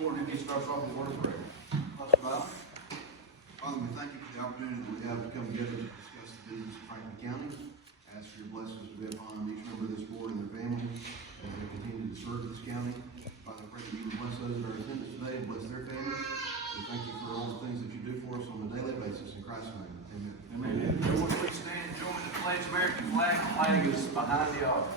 Courtney, if you start off with word of prayer. Father, we thank you for the opportunity that we have to come together to discuss the business of Franklin County. Ask for your blessings to be upon each member of this board and their families as they continue to serve this county. Father, I pray that you would bless those that are in attendance today and bless their families. We thank you for all the things that you do for us on a daily basis. In Christ's name, amen. Amen. Everyone please stand and join the pledge. American flag. The flag is behind the altar.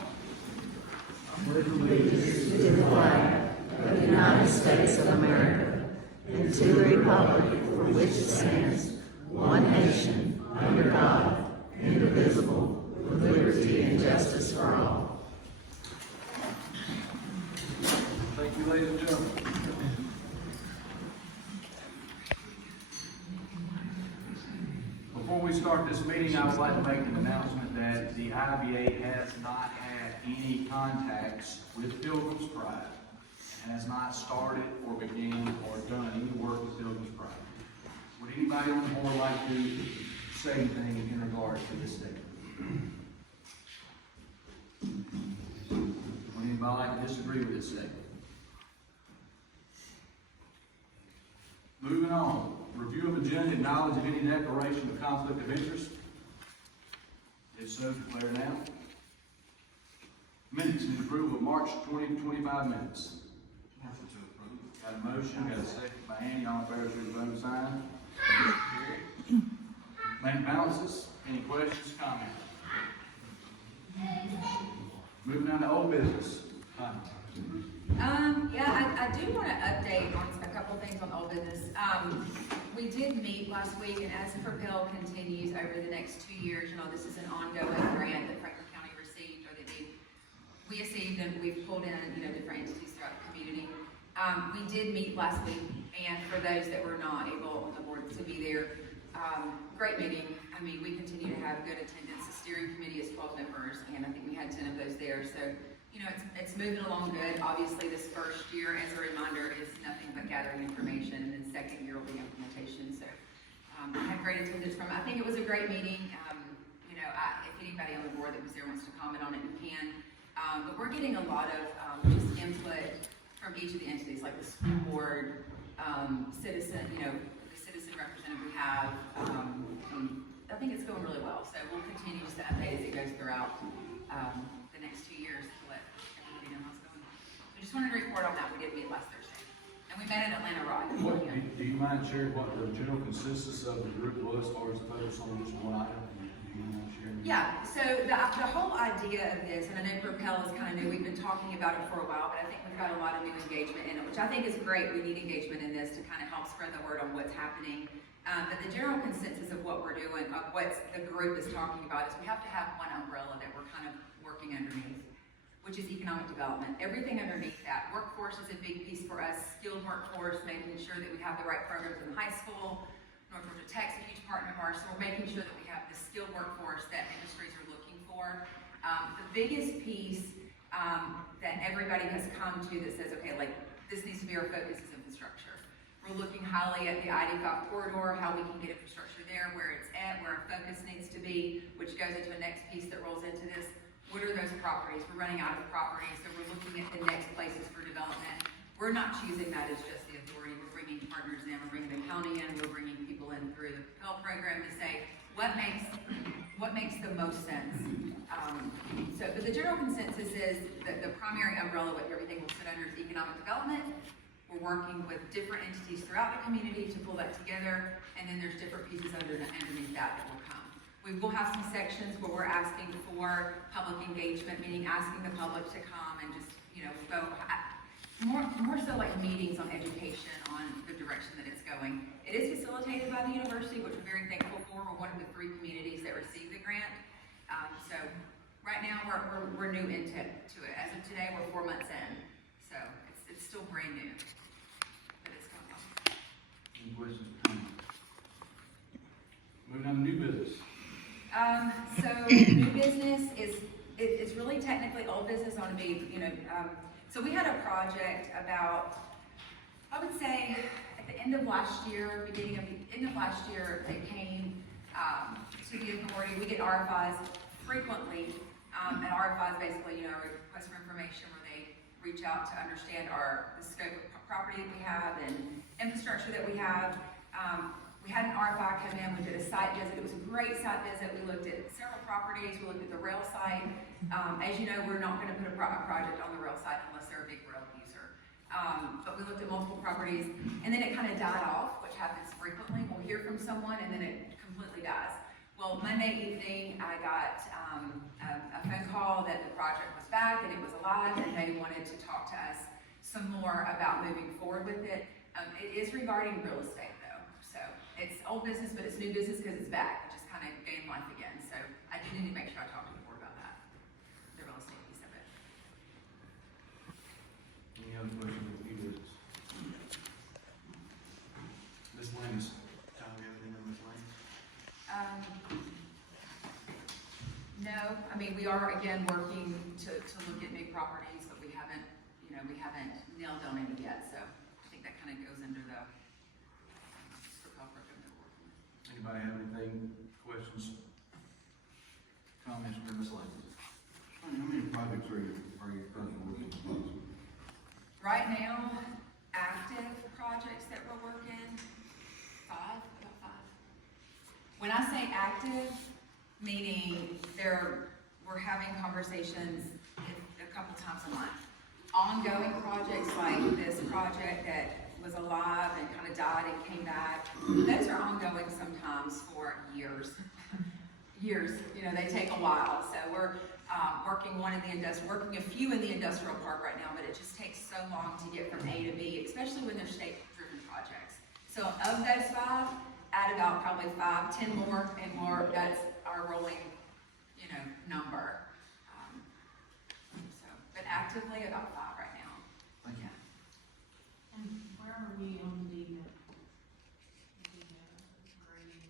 With allegiance to the flag of the United States of America and to the republic for which it stands, one nation, under God, indivisible, with liberty and justice for all. Thank you, ladies and gentlemen. Before we start this meeting, I would like to make an announcement that the IBA has not had any contacts with Pilgrim's Pride and has not started or begun or done any work with Pilgrim's Pride. Would anybody on the board like to say anything in regards to this statement? Would anybody like to disagree with this statement? Moving on. Review of agenda and knowledge of any declaration of conflict of interest. If so, declare now. Minutes and approval of March 2025 minutes. Motion to approve. Got a motion, got a second by Andy. All in favor, show your voting sign. Bank balances. Any questions, comments? Moving on to old business. I do want to update on a couple things on old business. We did meet last week, and as Propel continues over the next 2 years, this is an ongoing grant that Franklin County received, or that we received, and we've pulled in, different entities throughout the community. We did meet last week, and for those that were not able on the board to be there, great meeting. We continue to have good attendance. The steering committee is 12 members, and I think we had 10 of those there. So, it's moving along good. Obviously, this first year, as a reminder, is nothing but gathering information, and then second year will be implementation. So, I had great attendance from it. I think it was a great meeting. If anybody on the board that was there wants to comment on it, you can. But we're getting a lot of just input from each of the entities, like the school board, citizen, the citizen representative we have. I think it's going really well. So we'll continue to update as it goes throughout the next 2 years to let everybody know how it's going. I just wanted to report on that. We did meet last Thursday. And we met in Atlanta Rock. Do you mind sharing what the general consensus of the group was as far as the focus on just one item? Do you mind sharing? Yeah, so the whole idea of this, and I know Propel is kind of new, we've been talking about it for a while, but I think we've got a lot of new engagement in it, which I think is great. We need engagement in this to kind of help spread the word on what's happening. But the general consensus of what we're doing, of what the group is talking about, is we have to have one umbrella that we're kind of working underneath, which is economic development. Everything underneath that. Workforce is a big piece for us, skilled workforce, making sure that we have the right programs in the high school. North Georgia Tech's a huge partner of ours, so we're making sure that we have the skilled workforce that industries are looking for. The biggest piece that everybody has come to that says, okay, this needs to be our focus is infrastructure. We're looking highly at the I-85 corridor, how we can get infrastructure there, where it's at, where our focus needs to be, which goes into a next piece that rolls into this. What are those properties? We're running out of properties, so we're looking at the next places for development. We're not choosing that as just the authority. We're bringing partners in, we're bringing the county in, we're bringing people in through the Propel program to say, what makes the most sense? But the general consensus is that the primary umbrella with everything will sit under is economic development. We're working with different entities throughout the community to pull that together, and then there's different pieces underneath that will come. We will have some sections where we're asking for public engagement, meaning asking the public to come and just, go more so like meetings on education, on the direction that it's going. It is facilitated by the university, which we're very thankful for. We're one of the 3 communities that received the grant. So right now we're new into it. As of today, we're 4 months in. So it's still brand new. Any questions or comments? Moving on to new business. So new business it's really technically old business on me, so we had a project about, I would say, at the end of last year, they came to the authority. We get RFIs frequently, and RFIs basically, request for information where they reach out to understand the scope of property that we have and infrastructure that we have. We had an RFI come in, we did a site visit, it was a great site visit, we looked at several properties, we looked at the rail site. As you know, we're not gonna put a project on the rail site unless they're a big rail user. But we looked at multiple properties, and then it kind of died off, which happens frequently. We'll hear from someone, and then it completely dies. Well, Monday evening, I got a phone call that the project was back and it was alive, and they wanted to talk to us some more about moving forward with it. It is regarding real estate, though. So it's old business, but it's new business because it's back. It just kind of gained life again. So I do need to make sure I talk to the board about that, the real estate piece of it. Any other questions with new business? Ms. Lannis, Tom, you have anything on Ms. Lannis? No, I mean, we are again working to look at new properties, but we haven't nailed down any yet, so I think that kind of goes under the program that we're working with. Anybody have anything, questions, comments for Ms. Lannis? How many projects are you currently working on? Right now, active projects that we're working, about five. When I say active, meaning we're having conversations a couple times a month. Ongoing projects like this project that was alive and kind of died and came back, those are ongoing sometimes for years. Years, they take a while. So we're working working a few in the industrial park right now, but it just takes so long to get from A to B, especially when they're state-driven projects. So of those five, add about probably 5, 10 more and more. That's our rolling, number. But actively about 5 right now. Thank you. And where are we on the grading?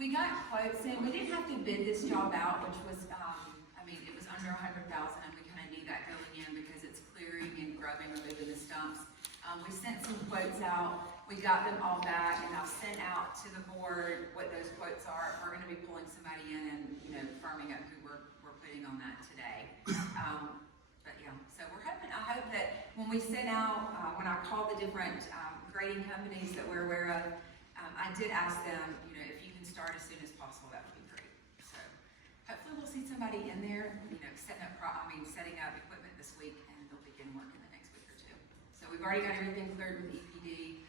We got quotes in. We didn't have to bid this job out, which was, it was under 100,000, and we kind of need that going in because it's clearing and grubbing, removing the stumps. We sent some quotes out. We got them all back, and I've sent out to the board what those quotes are. We're going to be pulling somebody in and firming up who we're putting on that today. But yeah, so we're hoping. I hope that when we sent out, when I called the different grading companies that we're aware of, I did ask them, if you can start as soon as possible, that would be great. So hopefully we'll see somebody in there, setting up equipment this week, and they'll begin work in the next week or two. So we've already got everything cleared with EPD,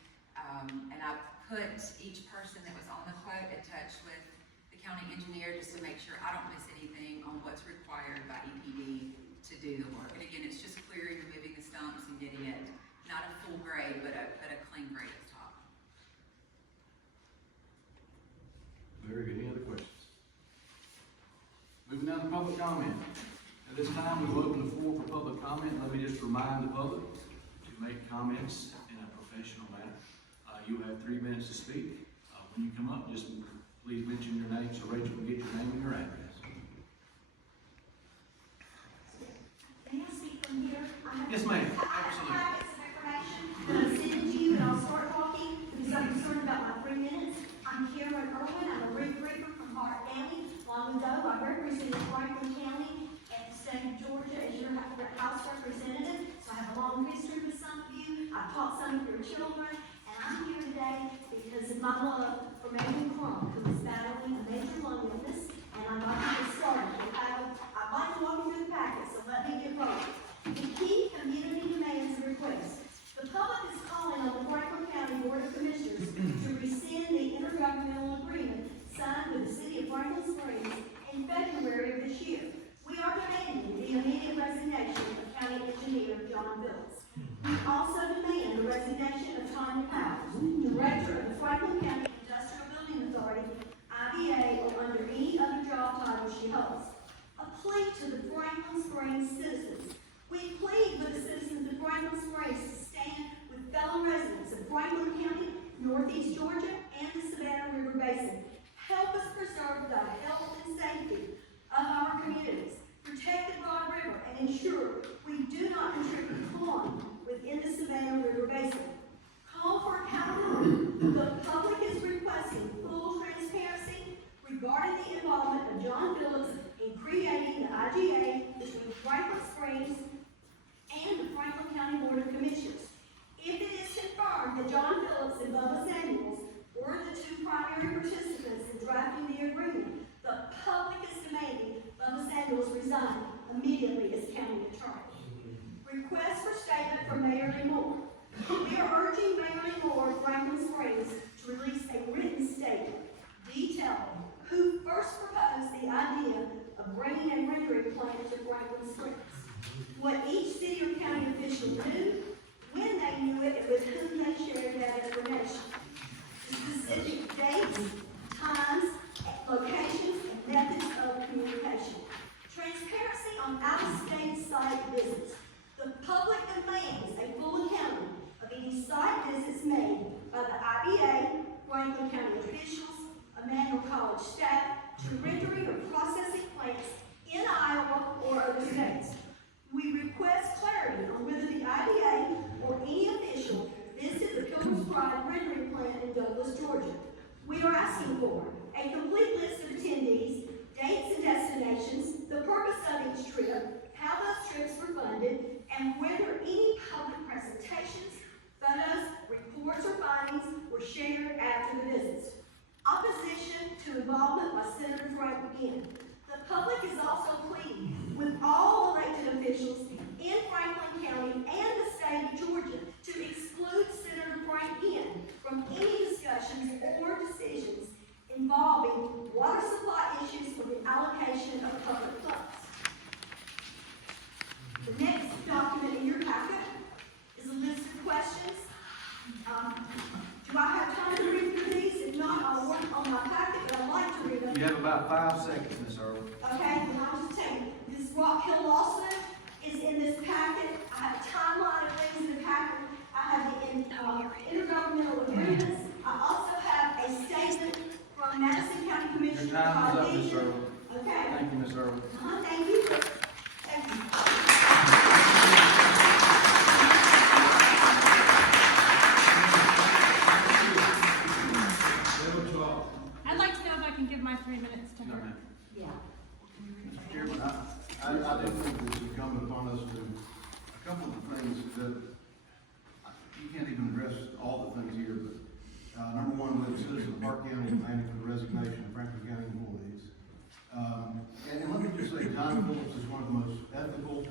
and I put each person that was on the quote in touch with the county engineer just to make sure I don't miss anything on what's required by EPD to do the work. And again, it's just clearing, removing the stumps, and getting it not a full grade, but a clean grade at the top. Very good. Any other questions? Moving down to public comment. At this time, we will open the floor for public comment. Let me just remind the public to make comments in a professional manner. You have 3 minutes to speak. When you come up, just please mention your name so Rachel can get your name and your address. May I speak from here? Yes, ma'am. I have Absolutely. packets of information that I'm sending to you, and I'll start talking because I'm concerned about my 3 minutes. I'm Karen Irwin. I'm a rebriefer from Hart County. Long ago, I represented Franklin County and the state of Georgia as your House representative. So I have a long history with some of you. I've taught some of your children, and I'm here today because of my love for Megan Crump, who is battling a major lung illness, and I'd like to get started. I'd like to walk you through the packet, so let me get rolling. The key community demands and requests. The public is calling on the Franklin County Board of Commissioners to rescind the intergovernmental agreement signed with the city of Franklin Springs in February of this year. We are demanding the immediate resignation of County Engineer John Phillips. We also demand the resignation of Tanya Powers, Director of the Franklin County Industrial Building Authority, IBA, or under any other job title she holds. A plea to the Franklin Springs citizens. We plead with the citizens of Franklin Springs to stand with fellow residents of Franklin County, Northeast Georgia, and the Savannah River Basin. Help us preserve the health and safety of our communities, protect the Broad River, and ensure we do not contribute harm within the Savannah River Basin. Call for accountability. The public is requesting full transparency regarding the involvement of John Phillips in creating the IGA between Franklin Springs and the Franklin County Board of for statement from Mayor Lee Moore. We are urging Mayor Lee Moore of Franklin Springs to release a written statement detailing who first proposed the idea of bringing a rendering plant to Franklin Springs, what each city or county official knew, when they knew it, and with whom they shared that information. Specific dates, times, locations, and methods of communication. Transparency on out-of-state site visits. The public demands a full accounting of any site visits made by the IBA, Franklin County officials, Emmanuel College staff, to rendering or processing plants in Iowa or other states. We request clarity on whether the IBA or any official visited the Pilgrim's Pride rendering plant in Douglas, Georgia. We are asking for a complete list of attendees, dates and destinations, the purpose of each trip, how those trips were funded, and whether any public presentations, photos, reports, or findings were shared after the visits. Opposition to involvement by Senator Frank McGinn. The public is also pleading with all elected officials in Franklin County and the state of Georgia to exclude Senator Frank McGinn from any discussions or decisions involving water supply issues or the allocation of public funds. The next document in your packet is a list of questions. Do I have time to read through these? If not, I'll work on my packet, but I'd like to read them. You have about 5 seconds, Ms. Earl. Okay, then I'll just tell you, this Rock Hill lawsuit is in this packet. I have a timeline of things in the packet. I have the intergovernmental agreements. I also have a statement from Madison County Your Commissioner time is up, Todd Ms. Beecher. Earl. Okay, Thank you, Ms. Earl. thank you. Thank you. I'd like to know if I can give my 3 minutes to No, her. ma'am. Yeah. Mr. Chairman, I do think it's incumbent upon us to, a couple of the things that, you can't even address all the things here, but, number one, with the citizens of Park County demanding for the resignation of Franklin County employees. And let me just say, John Phillips is one of the most ethical,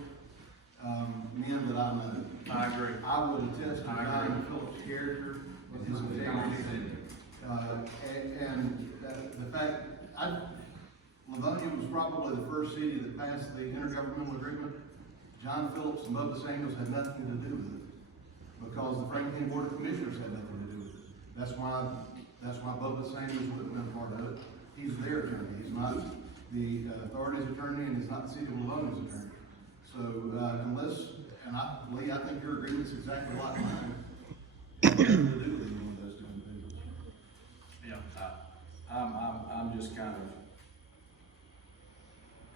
men that I know. I agree. I would attest to I agree. John Phillips' character and his integrity. The fact, Livonia was probably the first city that passed the intergovernmental agreement. John Phillips and Bubba Samuels had nothing to do with it, because the Franklin Board of Commissioners had nothing to do with it. That's why Bubba Samuels wouldn't have been a part of it. He's their attorney. He's not the authority's attorney, and he's not the city of Livonia's attorney. So, Lee, I think your agreement's exactly like mine. It has nothing to do with any of those two individuals. Yeah, I'm just kind of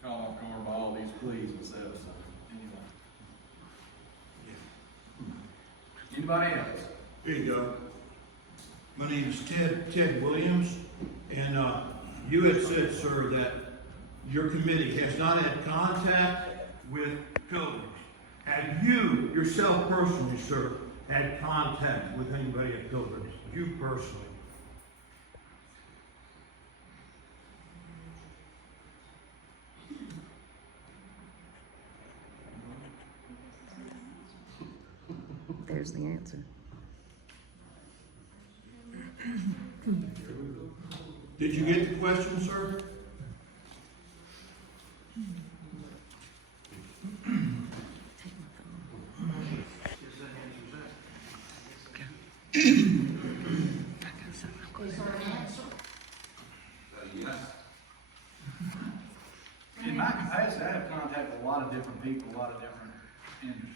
caught off guard by all these pleas myself, so, anyway. Anybody else? Here you go. My name is Ted Williams, and you had said, sir, that your committee has not had contact with pilgrims. Have you yourself personally, sir, had contact with anybody at Pilgrims? You personally? There's the answer. Did you get the question, sir? In my capacity, I have contact with a lot of different people, a lot of different industries.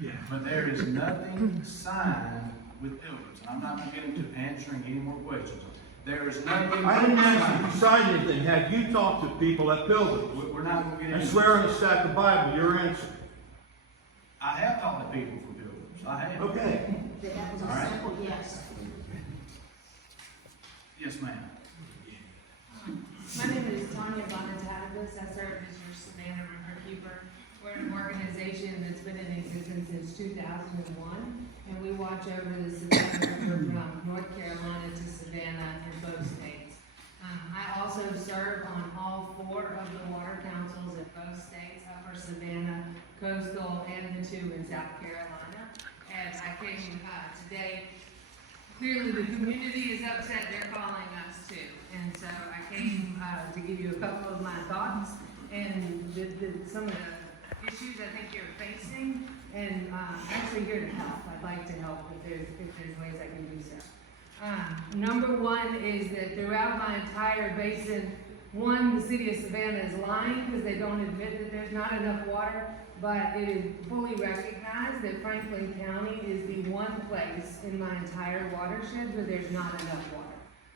Yeah. But there is nothing signed with Pilgrims, and I'm not gonna get into answering any more questions. There is nothing. I didn't ask signed. if you signed anything. Have you talked to people at Pilgrims? We're not gonna get I into. swear on the stack of Bible, your answer. I have talked to people from Pilgrims, I have. Okay. That was All right. a simple yes. Yes, ma'am. My name is Tanya Bonatadis. I serve as your Savannah River Keeper. We're an organization that's been in existence since 2001, and we watch over the Savannah River from North Carolina to Savannah in both states. I also serve on all 4 of the water councils in both states, Upper Savannah, coastal, and the 2 in South Carolina. And I came today, clearly the community is upset, they're calling us too. And so I came to give you a couple of my thoughts and some of the issues I think you're facing, and actually here to help. I'd like to help if there's ways I can do so. Number one is that throughout my entire basin, the city of Savannah is lying because they don't admit that there's not enough water, but it is fully recognized that Franklin County is the one place in my entire watershed where there's not enough water.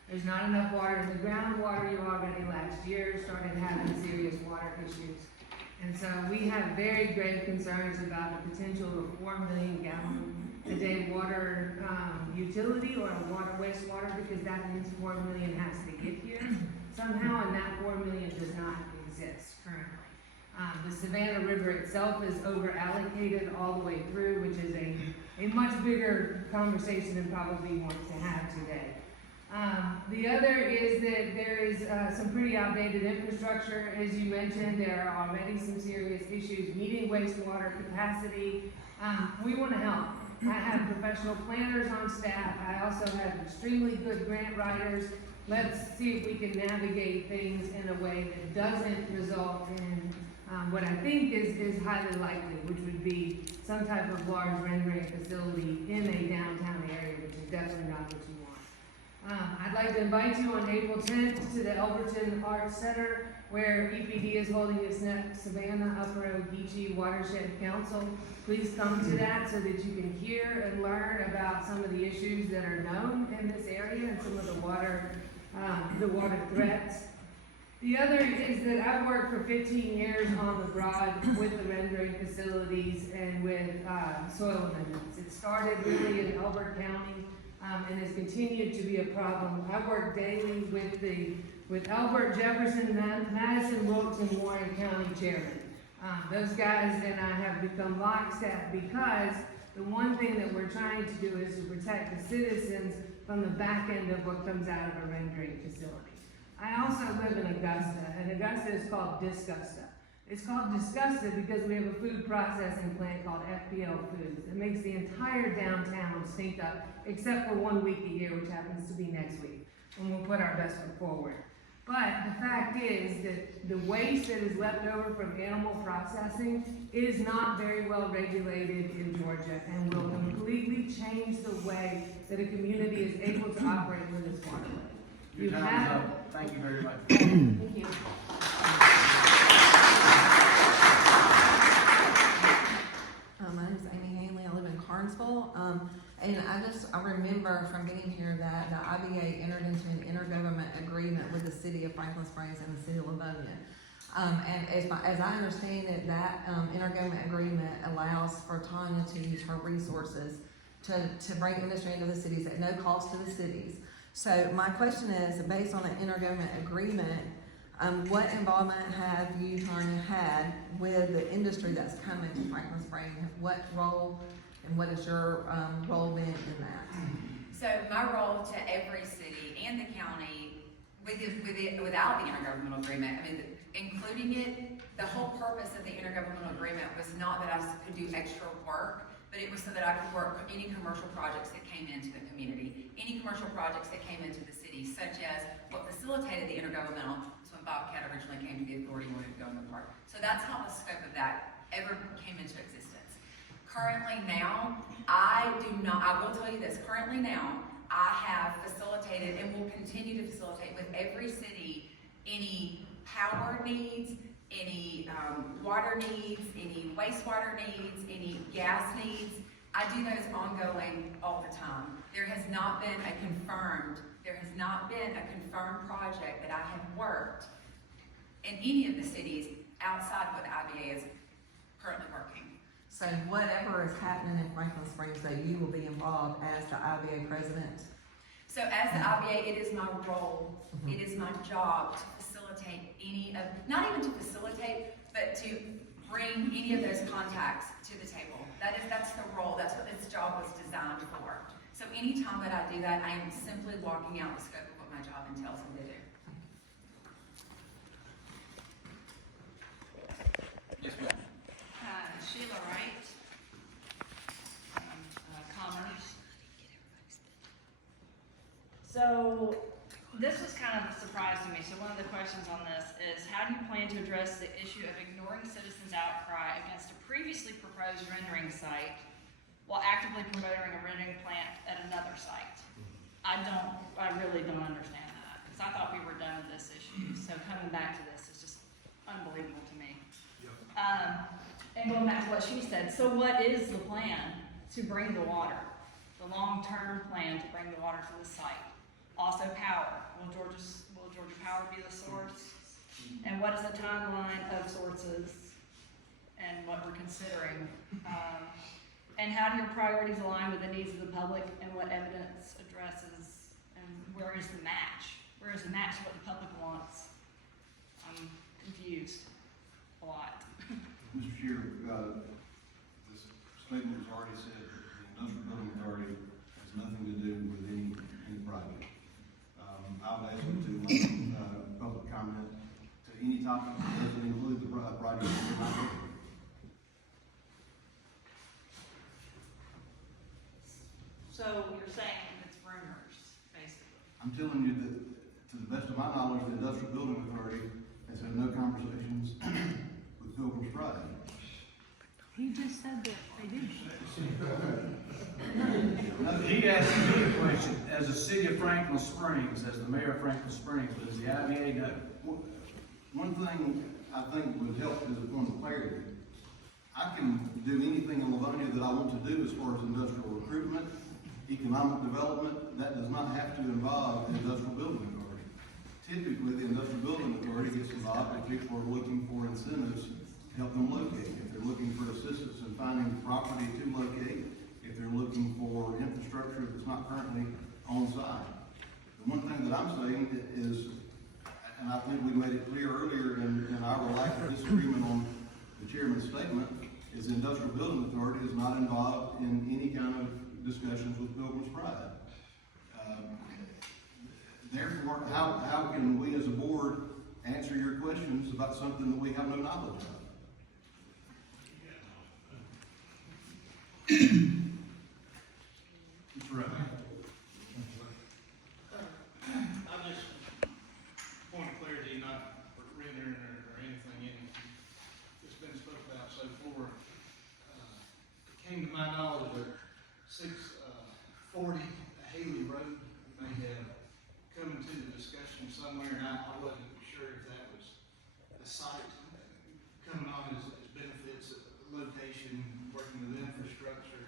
There's not enough water in the groundwater. You already last year started having serious water issues. And so we have very grave concerns about the potential of a 4 million gallon a day water utility or a wastewater, because that means 4 million has to get here somehow, and that 4 million does not exist currently. The Savannah River itself is over allocated all the way through, which is a much bigger conversation than probably we want to have today. The other is that there is some pretty outdated infrastructure. As you mentioned, there are already some serious issues meeting wastewater capacity. We want to help. I have professional planners on staff. I also have extremely good grant writers. Let's see if we can navigate things in a way that doesn't result in what I think is highly likely, which would be some type of large rendering facility in a downtown area, which is definitely not what you want. I'd like to invite you on April 10th to the Elberton Arts Center, where EPD is holding its next Savannah Upper Ogeechee Watershed Council. Please come to that so that you can hear and learn about some of the issues that are known in this area and some of the water threats. The other is that I've worked for 15 years on the Broad with the rendering facilities and with soil amendments. It started really in Elbert County and has continued to be a problem. I work daily with Elbert, Jefferson, Madison, Wilkes, and Warren County chairmen. Those guys and I have become lockstep because the one thing that we're trying to do is to protect the citizens from the back end of what comes out of a rendering facility. I also live in Augusta, and Augusta is called Disgusta. It's called Disgusta because we have a food processing plant called FPL Foods that makes the entire downtown stink up, except for 1 week a year, which happens to be next week, when we'll put our best foot forward. But the fact is that the waste that is left over from animal processing is not very well regulated in Georgia and will completely change the way that a community is able to operate with its waterway. Your time is up. Thank you very much. Thank you. My name is Amy Hanley. I live in Carnesville. And I remember from being here that the IBA entered into an intergovernment agreement with the city of Franklin Springs and the city of Livonia. And as I understand it, that intergovernment agreement allows for Tanya to use her resources to bring industry into the cities at no cost to the cities. So my question is, based on the intergovernment agreement, what involvement have you, Tanya, had with the industry that's coming to Franklin Springs? What role and what is your role been in that? So my role to every city and the county, without the intergovernmental agreement, I mean, including it, the whole purpose of the intergovernmental agreement was not that I could do extra work, but it was so that I could work any commercial projects that came into the community, any commercial projects that came into the city, such as what facilitated the intergovernmental. So when Bobcat originally came to the authority, wanted to go in the park. So that's how the scope of that ever came into existence. Currently now, I will tell you this, currently now, I have facilitated and will continue to facilitate with every city any power needs, any water needs, any wastewater needs, any gas needs. I do those ongoing all the time. There has not been a confirmed project that I have worked in any of the cities outside what the IBA is currently working. So whatever is happening in Franklin Springs, though, you will be involved as the IBA president? So as the IBA, it is my role, it is my job to facilitate not even to facilitate, but to bring any of those contacts to the table. That's the role, that's what this job was designed for. So anytime that I do that, I am simply walking out the scope of what my job entails me to do. Yes, ma'am. Sheila Wright, Commerce. So this was kind of a surprise to me. So one of the questions on this is, how do you plan to address the issue of ignoring citizens' outcry against a previously proposed rendering site while actively promoting a rendering plant at another site? I really don't understand that, because I thought we were done with this issue. So coming back to this is just unbelievable to me. And going back to what she said, so what is the plan to bring the water? The long-term plan to bring the water to the site? Also power. Will Georgia Power be the source? And what is the timeline of sources and what we're considering? And how do your priorities align with the needs of the public and what evidence addresses? And where is the match? Where is the match to what the public wants? I'm confused a lot. Mr. Chair, this statement was already said that the Industrial Building Authority has nothing to do with any project. I would ask you to limit public comment to any topic that doesn't include the project. So you're saying it's rumors, basically? I'm telling you that, to the best of my knowledge, the Industrial Building Authority has had no conversations with Pilgrim's Pride. He just said that they did. He asked me a question, as a city of Franklin Springs, as the mayor of Franklin Springs, does the IBA know? One thing I think would help is a point of clarity. I can do anything in Livonia that I want to do as far as industrial recruitment, economic development. That does not have to involve the Industrial Building Authority. Typically, the Industrial Building Authority gets involved if people are looking for incentives to help them locate. If they're looking for assistance in finding property to locate, if they're looking for infrastructure that's not currently on site. The one thing that I'm saying is, and I think we made it clear earlier in our lack of disagreement on the chairman's statement, is the Industrial Building Authority is not involved in any kind of discussions with Pilgrim's Pride. Therefore, how can we as a board answer your questions about something that we have no knowledge of? Right. I just, point of clarity, not rendering or anything in it. It's been spoke about so far. It came to my knowledge that 640 Haley Road may have come into the discussion somewhere, and I wasn't sure if that was the site coming on as benefits, location, working with infrastructure,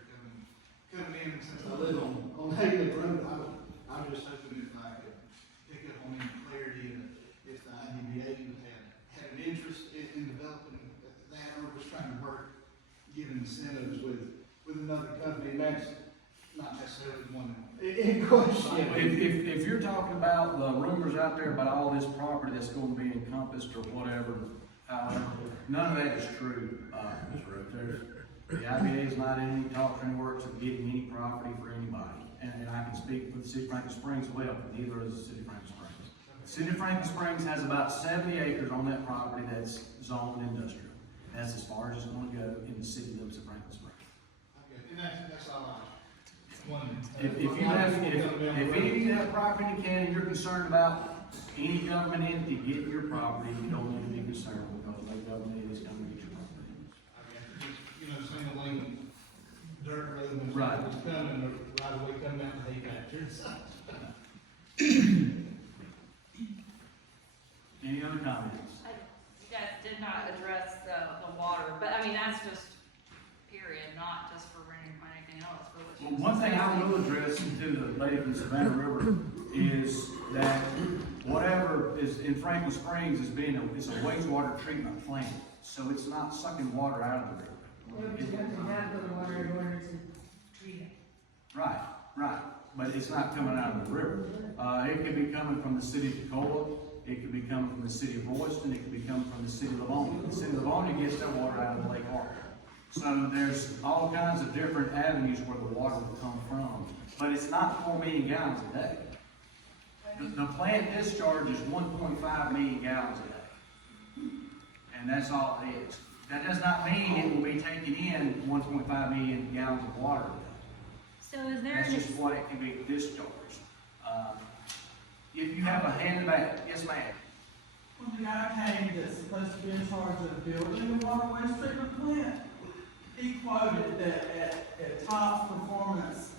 coming in. Since I live on Haley Road, I was just hoping if I could pick up on any clarity and if the IBA had an interest in developing that, or was trying to work, giving incentives with another company. And that's not necessarily one in question. If you're talking about the rumors out there about all this property that's going to be encompassed or whatever, none of that is true, Ms. Rhodes. The IBA is not in any talks or any works of getting any property for anybody. And I can speak for the city of Franklin Springs well, but neither is the city of Franklin Springs. The city of Franklin Springs has about 70 acres on that property that's zoned industrial. That's as far as it's going to go in the city limits of Franklin Springs. Okay, and that's all I wanted. If any of you have property in Canton, you're concerned about any government entity getting your property, you don't need to be concerned because no government entity is going to get your property. You know, single lane dirt road and Right. it's coming, right away coming out the hay factory. Any other comments? You guys did not address the water, but I mean, that's just period, not just for renting or anything else. For what you Well, one thing I will address to the lady from the Savannah River is that whatever is in Franklin Springs is it's a wastewater treatment plant, so it's not sucking water out of the river. You have to have the water in order to treat it. Right, but it's not coming out of the river. It could be coming from the city of Toccoa, it could be coming from the city of Royston, it could be coming from the city of Livonia. The city of Livonia gets their water out of the Lake Ark. So there's all kinds of different avenues where the water will come from, but it's not 4 million gallons a day. The plant discharge is 1.5 million gallons a day, and that's all it is. That does not mean it will be taking in 1.5 million gallons of water a day. So is there That's an, just what it can be discharged. If you have a hand back, yes ma'am. When the guy came that's supposed to be in charge of building the water waste treatment plant, he quoted that at top performance,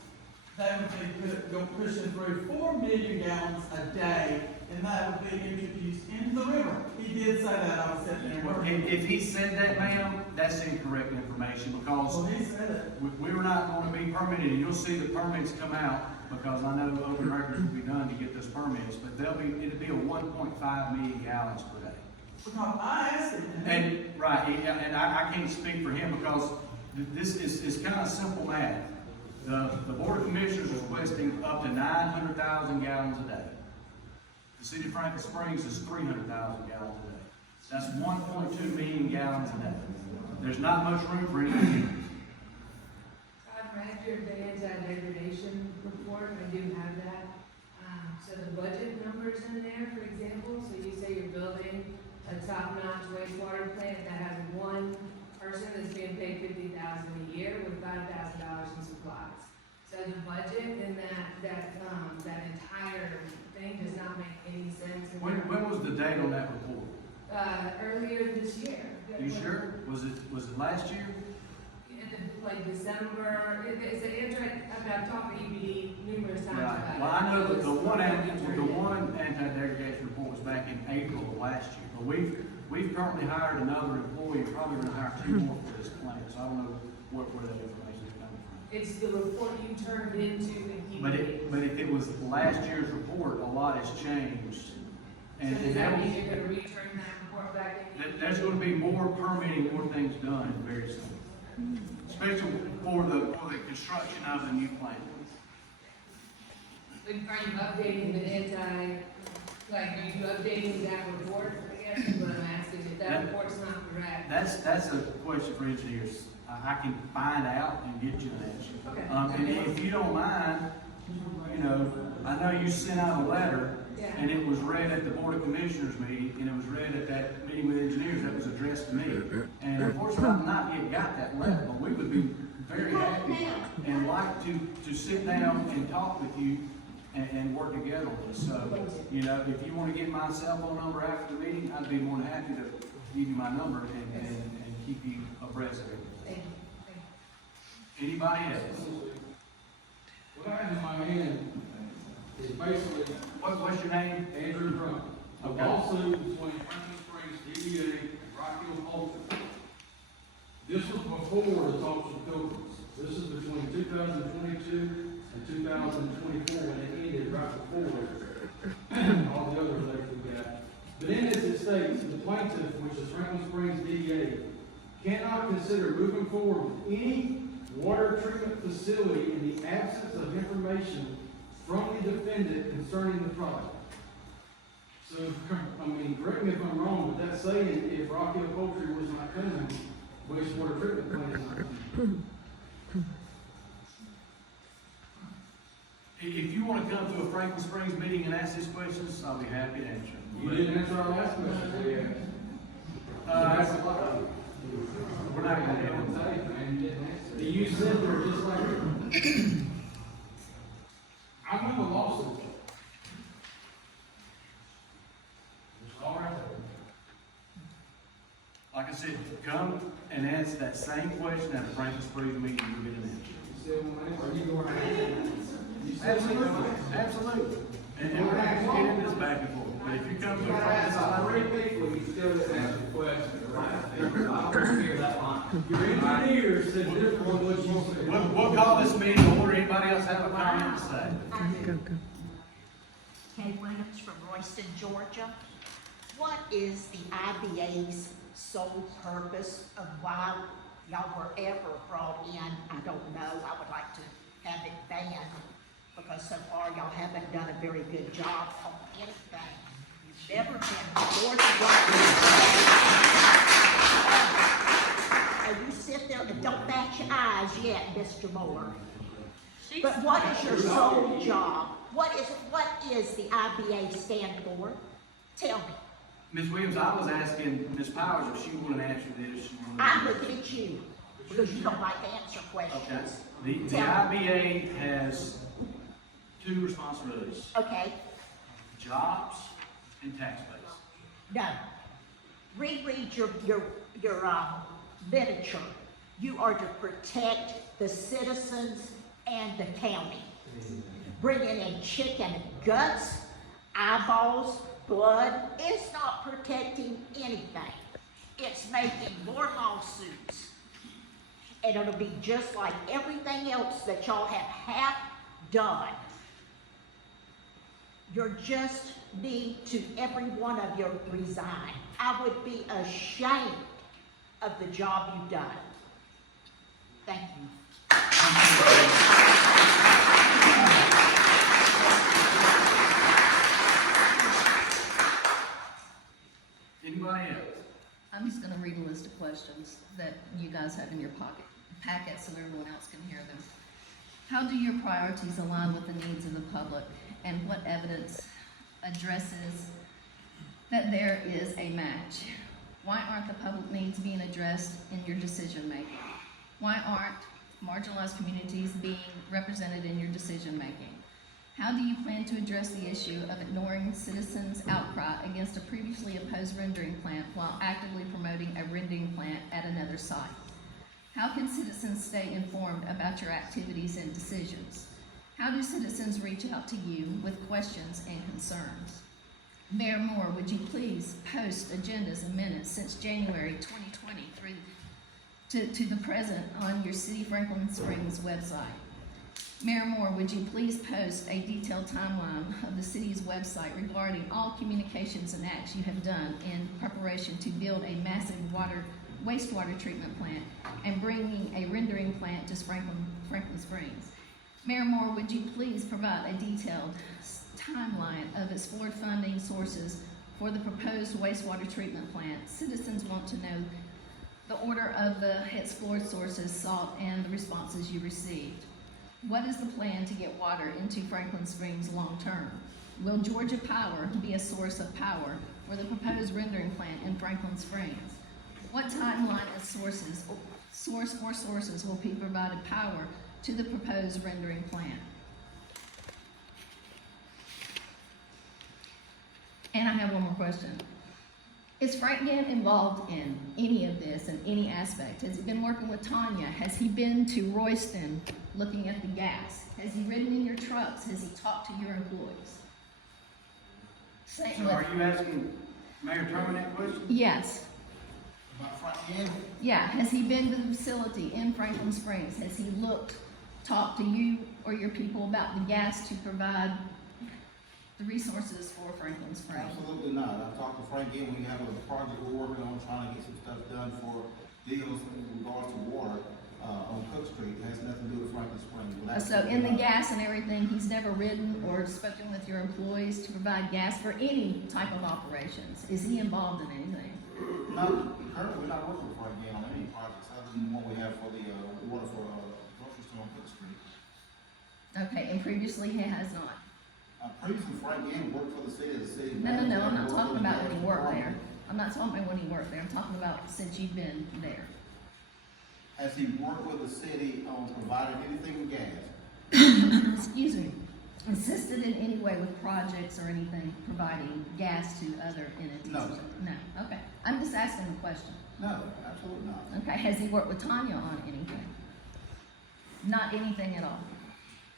they would be pushing through 4 million gallons a day, and that would be introduced into the river. He did say that, I was sitting there working. If he said that, ma'am, that's incorrect information because Well, he said it. we were not going to be permitted, and you'll see the permits come out because I know open records will be done to get those permits, but it'll be a 1.5 million gallons per day. Because I asked him. And, right, and I can't speak for him because this is kind of simple math. The Board of Commissioners is requesting up to 900,000 gallons a day. The City of Franklin Springs is 300,000 gallons a day. That's 1.2 million gallons a day. There's not much room for anything. I've read your anti-degradation report, I do have that. So the budget numbers in there, for example, so you say you're building a top-notch wastewater plant that has one person that's being paid $50,000 a year with $5,000 in supplies. So the budget in that entire thing does not make any sense. When was the date on that report? Earlier this year. You sure? Was it last year? Like December, it's an I've talked to EBD numerous times about Right. it. Well, I know that the one anti-degradation report was back in April of last year, but we've currently hired another employee, probably going to hire 2 more for this plant, so I don't know where that information is coming from. It's the report you turned into EBD. But if it was last year's report, a lot has changed. So does that mean you're gonna return that report back in? There's going to be more permitting, more things done very soon. Especially for the construction of the new plant. Are you updating are you updating that report? I guess is what I'm asking, if that report's not correct. That's a question for engineers. I can find out and get you an answer. Okay. And if you don't mind, I know you sent out a letter, Yeah. and it was read at the Board of Commissioners meeting, and it was read at that meeting with engineers that was addressed to me. And unfortunately, I've not yet got that letter, but we would be very happy and like to sit down and talk with you and work together on this. So, if you want to get my cell phone number after the meeting, I'd be more than happy to give you my number and keep you abreast of it. Thank you. Anybody else? What I have in my hand is basically What's your name? Andrew Crump. A Okay. lawsuit between Franklin Springs DBA and Rock Hill Poultry. This was before the talks with Pilgrims. This is between 2022 and 2024, when it ended right before all the other things we got. But in this, it states, the plaintiff, which is Franklin Springs DBA, cannot consider moving forward with any water treatment facility in the absence of information from the defendant concerning the project. So, correct me if I'm wrong, but that's saying if Rock Hill Poultry was not coming, wastewater treatment plant is not coming. If you want to come to a Franklin Springs meeting and ask these questions, I'll be happy to answer them. You didn't answer our last question. We're not going to do it. You said they're just like, I won the lawsuit. It's all right there. Like I said, come and answer that same question at a Franklin Springs meeting, you'll get an answer. You still want to answer? Are you going to answer? Absolutely, absolutely. And we're not going to get into this back and forth, but if you come to a Franklin Springs, people, you still didn't answer the question. Your engineer said different than what you said. we'll call this meeting to order. Anybody else have a comment to say? Kay Williams from Royston, Georgia. What is the IBA's sole purpose of why y'all were ever brought in? I don't know. I would like to have it banned because so far y'all haven't done a very good job on anything. You've never been more than you sit there and don't bat your eyes yet, Mr. Moore. But what is your sole job? What is the IBA stand for? Tell me. Ms. Williams, I was asking Ms. Powers if she wanted to answer this. I'm looking at you, because you don't like to answer Okay. questions. The Tell me. IBA has two responsibilities, Okay, jobs and tax base. no. Reread your literature. You are to protect the citizens and the county. Bringing in chicken guts, eyeballs, blood, it's not protecting anything. It's making more lawsuits. And it'll be just like everything else that y'all have half done. You're just need to, every one of you resign. I would be ashamed of the job you've done. Thank you. Anybody else? I'm just gonna read a list of questions that you guys have in your packet so everyone else can hear them. How do your priorities align with the needs of the public, and what evidence addresses that there is a match? Why aren't the public needs being addressed in your decision making? Why aren't marginalized communities being represented in your decision making? How do you plan to address the issue of ignoring citizens' outcry against a previously opposed rendering plant while actively promoting a rendering plant at another site? How can citizens stay informed about your activities and decisions? How do citizens reach out to you with questions and concerns? Mayor Moore, would you please post agendas and minutes since January 2020 to the present on your City Franklin Springs website? Mayor Moore, would you please post a detailed timeline of the city's website regarding all communications and acts you have done in preparation to build a massive wastewater treatment plant and bringing a rendering plant to Franklin Springs? Mayor Moore, would you please provide a detailed timeline of explored funding sources for the proposed wastewater treatment plant? Citizens want to know the order of the explored sources sought and the responses you received. What is the plan to get water into Franklin Springs long term? Will Georgia Power be a source of power for the proposed rendering plant in Franklin Springs? What timeline of sources will be provided power to the proposed rendering plant? And I have one more question. Is Frank Gann involved in any of this, in any aspect? Has he been working with Tanya? Has he been to Royston looking at the gas? Has he ridden in your trucks? Has he talked to your employees? So are you asking Mayor Turman that question? Yes. About Frank Gann? Yeah. Has he been to the facility in Franklin Springs? Has he talked to you or your people about the gas to provide the resources for Franklin Springs? Absolutely not. I've talked to Frank Gann. We have a project we're working on trying to get some stuff done for deals in regards to water on Cook Street. It has nothing to do with Franklin Springs. So in the gas and everything, he's never ridden or spoken with your employees to provide gas for any type of operations. Is he involved in anything? No, currently we're not working with Frank Gann on any projects other than what we have for the water for grocery store on Cook Street. Okay, and previously he has not? Previously, Frank Gann worked for the city. No, I'm not talking about when he worked there. I'm not talking about when he worked there. I'm talking about since you've been there. Has he worked with the city on providing anything with gas? Excuse me. Assisted in any way with projects or anything providing gas to other entities? No. No, okay. I'm just asking the question. No, absolutely not. Okay, has he worked with Tanya on anything? Not anything at all?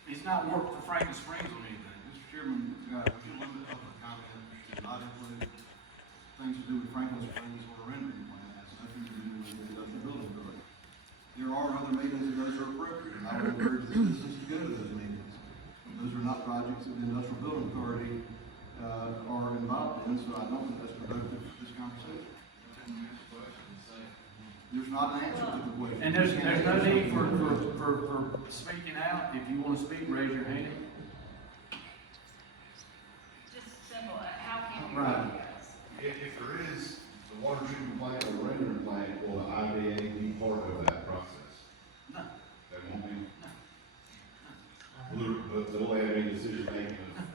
He's not worked for Franklin Springs on anything. Mr. Chairman, a little bit of a comment, should not include things to do with Franklin Springs or a rendering plant, has nothing to do with the industrial building authority. There are other meetings and those are appropriate, and I would encourage the citizens to go to those meetings. Those are not projects that the industrial building authority, are involved in, so I don't think that's productive for this conversation. There's not an answer to the question. And there's no need for speaking out. If you want to speak, raise your hand. Just simple, how can we? Right. If there is the water treatment plant or rendering plant, will the IBA be part of that process? No. They won't be? Will they have any decision making of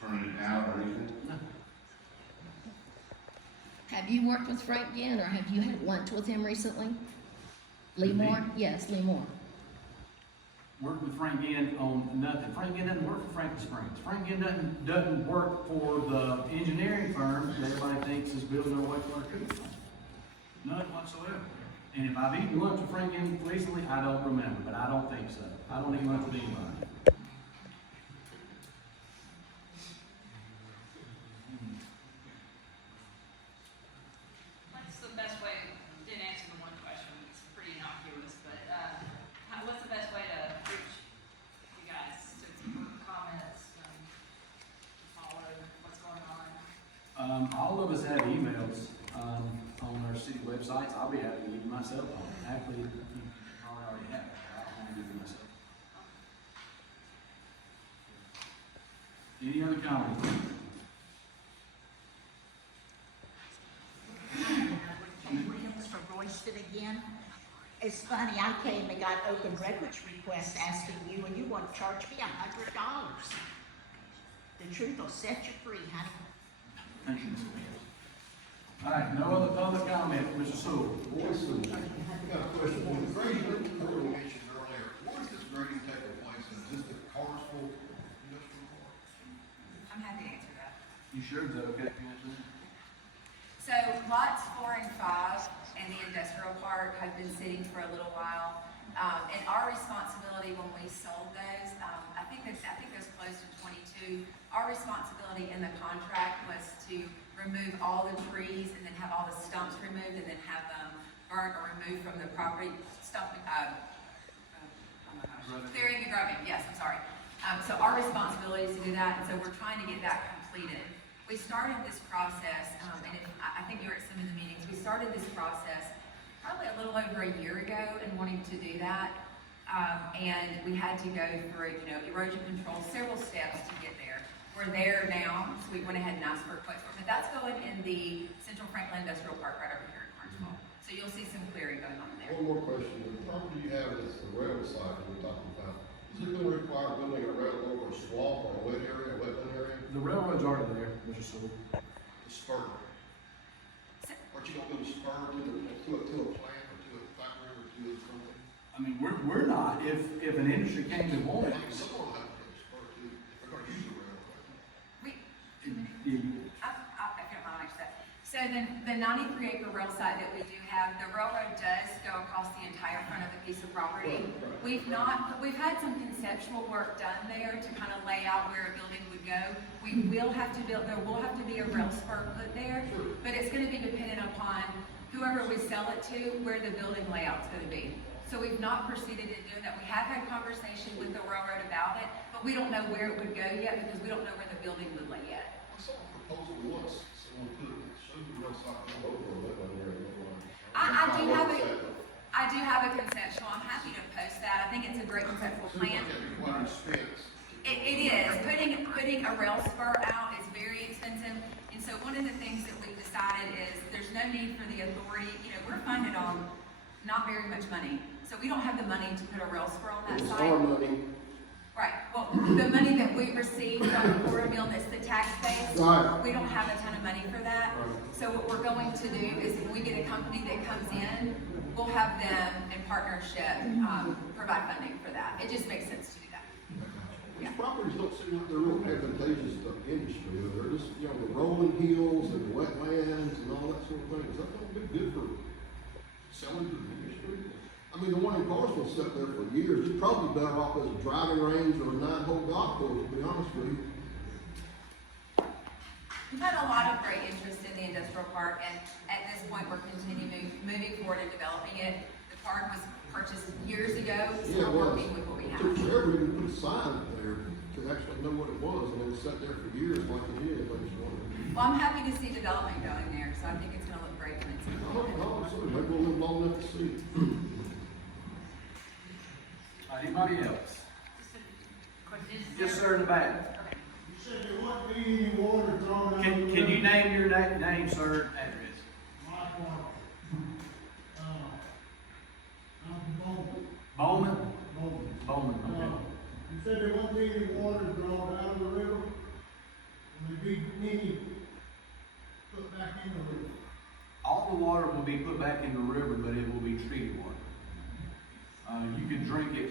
turning it out or anything? No. you worked with Frank Ginn, or have you had lunch with him recently? Lee Moore? Yes, Lee Moore. Worked with Frank Ginn on nothing. Frank Ginn doesn't work for Franklin Springs. Frank Ginn doesn't work for the engineering firm that everybody thinks is building their wastewater treatment plant. None whatsoever. And if I've eaten lunch with Frank Ginn recently, I don't remember, but I don't think so. I don't eat lunch with anybody. What's the best way, didn't answer the one question, it's pretty innocuous, but, what's the best way to reach you guys, to comments, follow what's going on? All of us have emails on our city websites. I'll be happy to give you my cell phone. Actually, you probably already have it. I don't want to give you my cell phone. Any other comments? Kate Williams from Royston again. It's funny, I came and got open records request asking you, and you want to charge me $100. The truth will set you free, honey. Thank you, Mr. Mayor. All right, no other public comment, Mr. Sewell. Listen, I got a question. When the grading that we mentioned earlier, where is this grading taking place? And is this the Carsville Industrial Park? I'm happy to answer that. You sure is that okay? Can you answer that? So lots 4 and 5 in the industrial park have been sitting for a little while. And our responsibility when we sold those, I think there's close to 22. Our responsibility in the contract was to remove all the trees and then have all the stumps removed and then have them burnt or removed from the property. Clearing and grubbing, yes, I'm sorry. So our responsibility is to do that, and so we're trying to get that completed. We started this process, I think you were at some of the meetings, we started this process probably a little over a year ago and wanting to do that. And we had to go through, erosion control, several steps to get there. We're there now, so we went ahead and asked for a quote, but that's going in the Central Franklin Industrial Park right over here in Carnesville. So you'll see some clearing going on there. One more question. The property you have is the rail site we're talking about. Is it going to require building a rail over a swamp or a wet area, a wetland area? The railroad's already there, Mr. Sewell. A spur? Aren't you going to build a spur to a plant or to a factory or to something? I mean, we're not. If an industry came to want it, Someone will have to build a spur too, if they're going to use the railroad. I don't mind answer that. So the 93-acre rail site that we do have, the railroad does go across the entire front of the piece of property. We've had some conceptual work done there to kind of lay out where a building would go. We will have to build, there will have to be a rail spur put there, but it's going to be dependent upon whoever we sell it to, where the building layout's going to be. So we've not proceeded in doing that. We have had conversation with the railroad about it, but we don't know where it would go yet because we don't know where the building would lay yet. I saw a proposal once, someone showed the rail site over a wetland area. I do have a conceptual. I'm happy to post that. I think it's a great conceptual plan. It is. Putting a rail spur out is very expensive. And so one of the things that we've decided is there's no need for the authority. We're funded on not very much money. So we don't have the money to put a rail spur on that site. It's our money. Right. Well, the money that we received from the quarter mill, that's the tax base. Right. We don't have a ton of money for that. So what we're going to do is when we get a company that comes in, we'll have them in partnership provide funding for that. It just makes sense to do that. These properties don't seem like they're real advantageous to the industry. They're just, the rolling hills and the wetlands and all that sort of thing. Is that going to be good for selling to the industry? I mean, the one in Carsville sat there for years. It's probably better off as a driving range or a 9-hole golf course, to be honest with you. We've had a lot of great interest in the industrial park, and at this point, we're continuing moving forward and developing it. The park was purchased years ago, so we're working with what we have. It took forever to put a sign there to actually know what it was, and it sat there for years like it is. I just wondered. Well, I'm happy to see development going there, so I think it's going to look great when it's completed. Maybe we'll live long enough to see it. Anybody else? Yes, sir, in the back. You said there wouldn't be any water drawn out. Can you name your name, sir, address? My water. I'm Bowman? Bowman. Bowman, okay. You said there won't be any water drawn out of the river? Will there be any put back in the river? all the water will be put back in the river, but it will be treated water. You can drink it